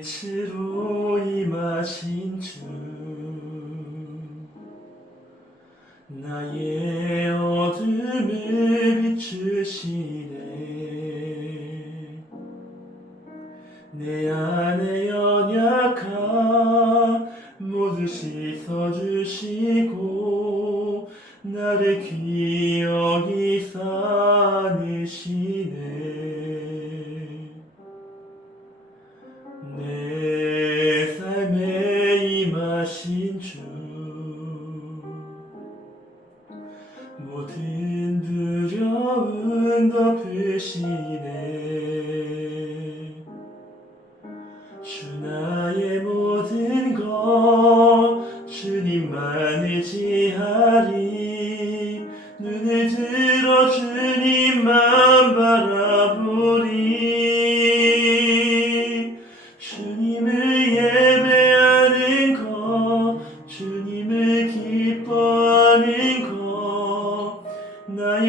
빛으로 임하신 주 나의 어둠을 비추시네. 내 안에 연약한 모두 씻어주시고 나를 기억이 쌓으시 주. 모든 두려움 덮으시네 주 나의 모든 것 주님만 의지하리. 눈을 들어 주님만 바라보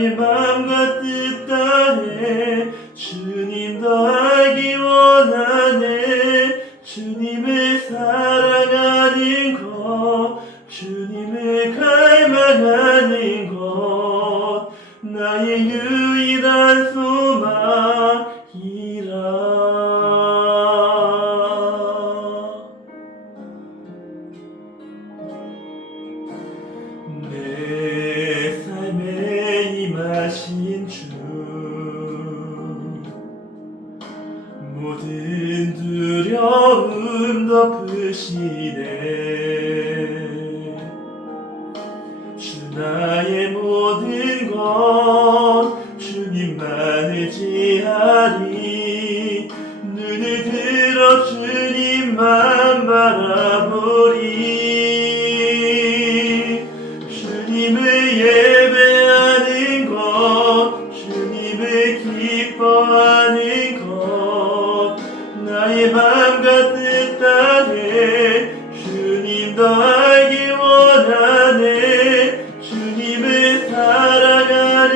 나의 마음과 뜻 다해 주님 더 알기 원하네. 주님을 사랑하는 것 주님을 갈망하는 것 나의 유 모든 두려움 덮으시네. 주 나의 모든 것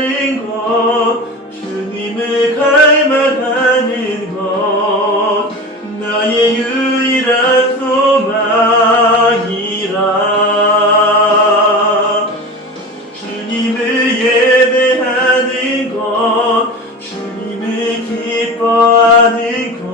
사랑하는 것 주님을 갈망하는 것 나의 유일한 소망이라. 주님을 예배하는 것 주님을 기뻐하는 것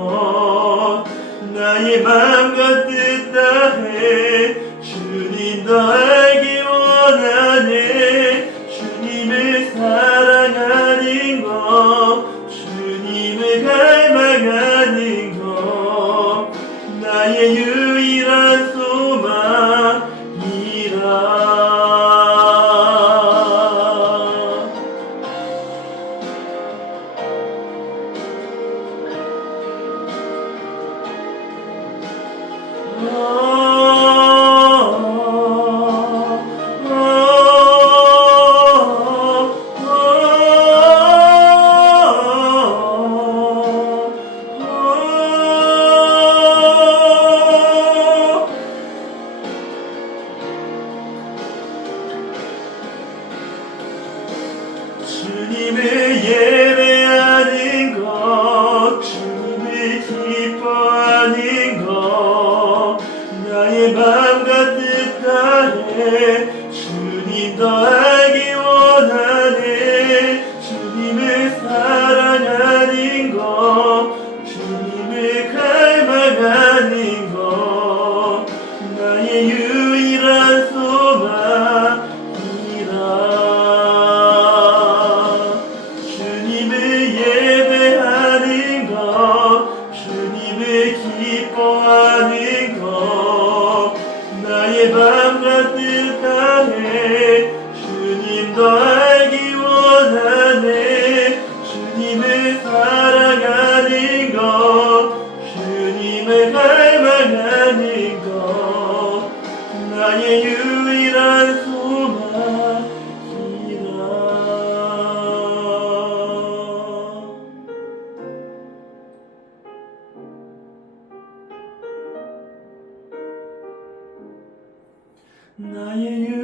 주님을 기뻐하는 것 나의 마음과 뜻 다해 주님 더 알기 원하 나의 유일한 소망이라. 나의